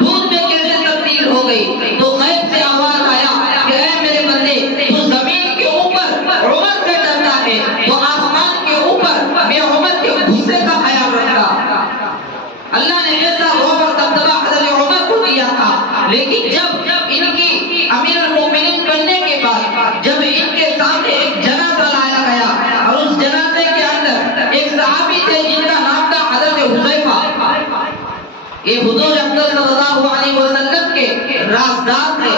دودھ میں کیسے تبدیل ہو گئی؟ تو غیب سے آواز آیا کہ اے میرے بندے، تو زمین کے اوپر عمر سے ڈرتا ہے تو آسمان کے اوپر میں عمر کے غصے کا خیال رکھتا۔ اللہ نے ایسا روب اور دبدبہ حضرت عمر کو دیا تھا، لیکن جب ان کی امیر المومنین بننے کے بعد جب ان کے سامنے ایک جنازہ لایا گیا اور اس جنازے کے اندر ایک صحابی تھے جن کا نام تھا حضرت حذیفہ، یہ حضور اکرم صلی اللہ علیہ وسلم کے رازدار تھے۔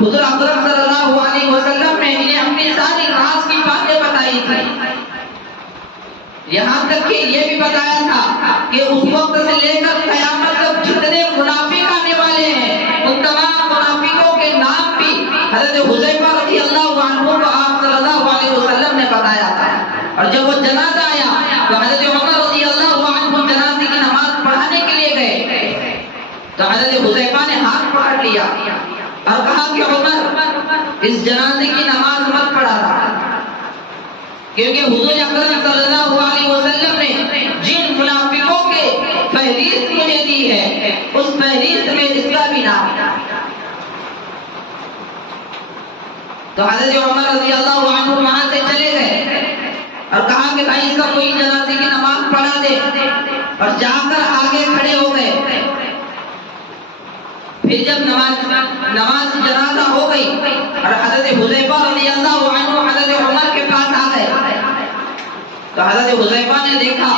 حضور اکرم صلی اللہ علیہ وسلم نے انہیں اپنی ساری راز کی باتیں بتائی تھی، یہاں تک کہ یہ بھی بتایا تھا کہ اس وقت سے لے کر قیامت تک جتنے منافق آنے والے ہیں ان تمام منافقوں کے نام بھی حضرت حذیفہ رضی اللہ عنہ کو آپ صلی اللہ علیہ وسلم نے بتایا تھا۔ اور جب وہ جنازہ آیا تو حضرت عمر رضی اللہ عنہ جنازے کی نماز پڑھانے کے لیے گئے تو حضرت حذیفہ نے ہاتھ پکڑ لیا اور کہا کہ عمر اس جنازے کی نماز مت پڑھا رہا، کیونکہ حضور اکرم صلی اللہ علیہ وسلم نے جن منافقوں کے فہرست مجھے دی ہے اس فہرست میں اس کا بھی نام ہے۔ تو حضرت عمر رضی اللہ عنہ وہاں سے چلے گئے اور کہا کہ بھائی اس کا کوئی جنازے کی نماز پڑھا دے، اور جا کر آگے کھڑے ہو گئے۔ پھر جب نماز جنازہ ہو گئی اور حضرت حذیفہ رضی اللہ عنہ حضرت عمر کے پاس آ گئے تو حضرت حذیفہ نے دیکھا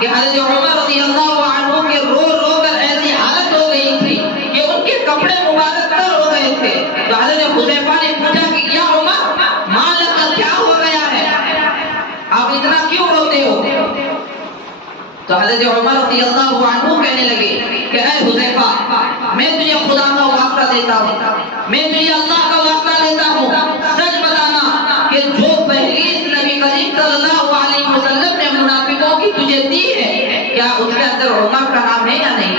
کہ حضرت عمر رضی اللہ عنہ کے رو رو کر ایسی حالت ہو گئی تھی کہ ان کے کپڑے مبارک تر ہو گئے تھے۔ تو حضرت حذیفہ نے پوچھا کہ یا عمر مالک کیا ہو گیا ہے، آپ اتنا کیوں روتے ہو؟ تو حضرت عمر رضی اللہ عنہ کہنے لگے کہ اے حذیفہ، میں تجھے خدا کا واسطہ دیتا ہوں، میں تجھے اللہ کا واسطہ دیتا ہوں، سچ بتانا کہ جو فہرست نبی کریم صلی اللہ علیہ وسلم نے منافقوں کی تجھے دی ہے کیا اس کے اندر عمر کا نام ہے یا نہیں؟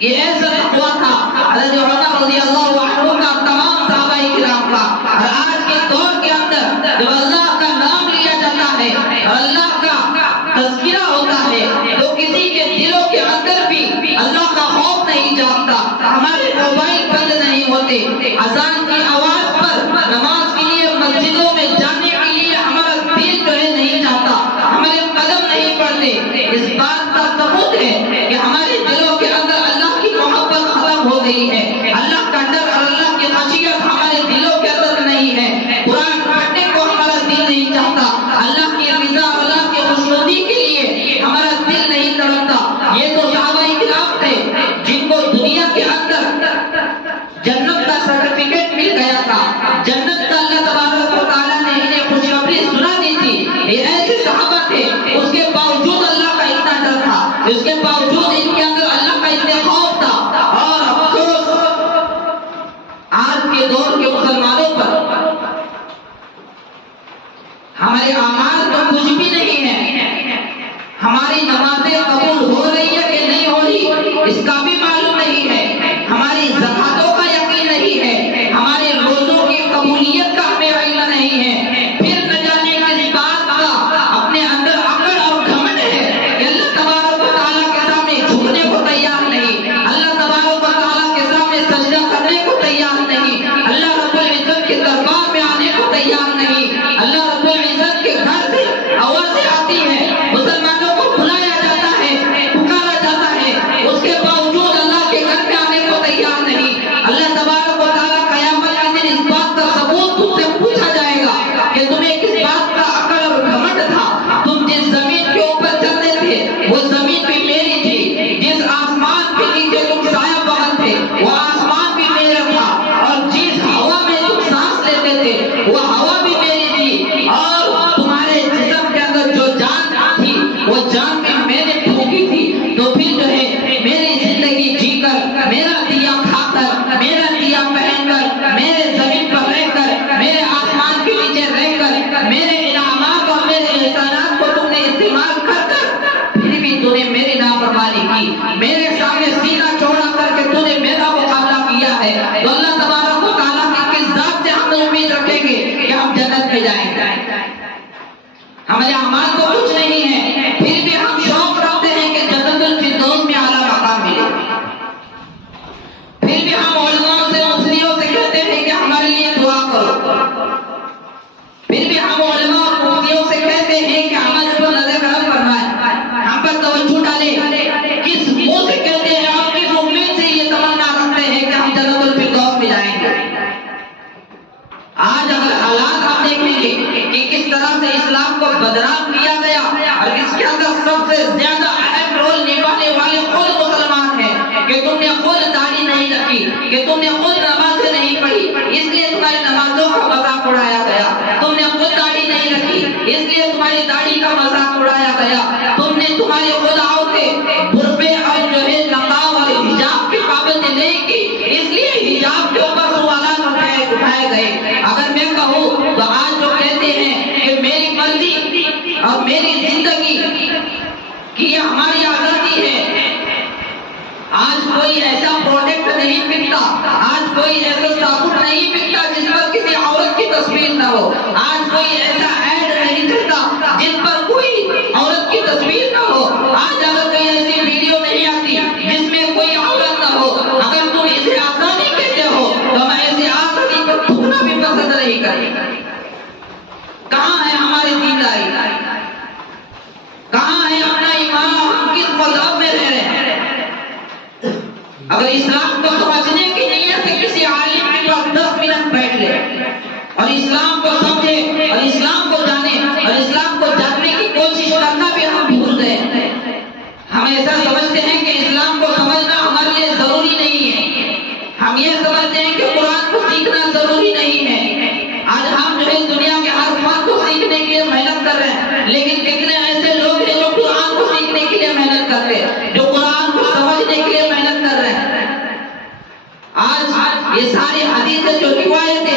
یہ ایسا ہوا تھا حضرت عمر رضی اللہ عنہ کا تمام صحابہ کرام کا۔ اور آج کے دور کے اندر جب اللہ کا نام لیا جاتا ہے اور اللہ کا تذکرہ ہوتا ہے تو کسی کے دلوں کے اندر بھی اللہ کا خوف نہیں جاگتا، ہمارے موبائل بند نہیں ہوتے، اذان کی آواز پر نماز کے لیے مسجدوں میں جانے کے لیے ہمارا دل جو ہے نہیں جاتا، ہمارے قدم نہیں پڑتے۔ اس بات کا ثبوت ہے کہ ہمارے دلوں کے اندر اللہ کی محبت ختم ہو گئی ہے، اللہ کا ڈر اور اللہ کی خشیت ہمارے دلوں کے اندر نہیں ہے، قرآن پڑھنے کو ہمارا دل نہیں چاہتا، اللہ کی رضا اور اللہ کی خوشنودی کے لیے ہمارا دل نہیں تڑپتا۔ یہ تو صحابہ کرام تھے جن کو دنیا کے اندر جنت کا سرٹیفکیٹ مل گیا تھا، جنت کا اللہ تبارک و تعالیٰ نے انہیں خوشخبری سنا دی تھی۔ یہ ایسے صحابہ تھے، اس کے باوجود اللہ کا اتنا ڈر تھا، اس کے باوجود ان کے اندر اللہ کا اتنا خوف تھا۔ اور افسوس آج کے دور کے مسلمانوں پر ہمارے اعمال تو کچھ بھی نہیں ہے، ہماری نمازیں قبول ہو رہی ہے کہ نہیں ہو رہی اس کا بھی معلوم نہیں ہے، ہماری زکاتوں کا یقین نہیں ہے، ہمارے روزوں کی قبولیت کا ہمیں علم نہیں ہے، پھر نہ جانے کس بات کا اپنے اندر عقل اور گھمنڈ ہے کہ اللہ تبارک و تعالیٰ کے سامنے گیا تم نے تمہارے خداؤں کے برقعے اور جو ہے نقاب اور حجاب کی پابندی نہیں کی، اس لیے حجاب کے اوپر سوالات اٹھائے گئے۔ اگر میں کہوں تو آج جو کہتے ہیں کہ میری مرضی اور میری زندگی کی یہ ہماری آزادی ہے، آج کوئی ایسا پروڈکٹ نہیں بکتا، آج کوئی ایسا صابن نہیں بکتا جس پر کسی عورت کی تصویر نہ ہو، آج کوئی ایسا ایڈ نہیں چلتا جس پر کوئی عورت کی تصویر نہ ہو، آج اگر کوئی ایسی ویڈیو نہیں آتی جس میں کوئی عورت نہ ہو۔ اگر تم اسے آزادی کہتے ہو تو ہم ایسی آزادی کو تھوڑا بھی پسند نہیں کریں۔ کہاں ہے ہماری دینداری؟ کہاں ہے اپنا ایمان؟ ہم کس مذہب میں رہ رہے ہیں؟ اگر اسلام کو سمجھنے کی نیت سے کسی عالم کے پاس 10 منٹ بیٹھ لے اور اسلام کو سمجھے اور اسلام کو جانے اور اسلام کو جاننے کی کوشش کرنا بھی ہم بھول گئے۔ ہم ایسا سمجھتے ہیں کہ اسلام کو سمجھنا ہمارے لیے ضروری نہیں ہے، ہم یہ سمجھتے ہیں کہ قرآن کو سیکھنا ضروری نہیں ہے۔ آج ہم جو ہے دنیا کے ہر فن کو سیکھنے کے لیے محنت کر رہے ہیں، لیکن کتنے ایسے لوگ ہیں جو قرآن کو سیکھنے کے لیے محنت کر رہے ہیں، جو قرآن کو سمجھنے کے لیے محنت کر رہے ہیں۔ آج یہ ساری حدیثیں جو روایتیں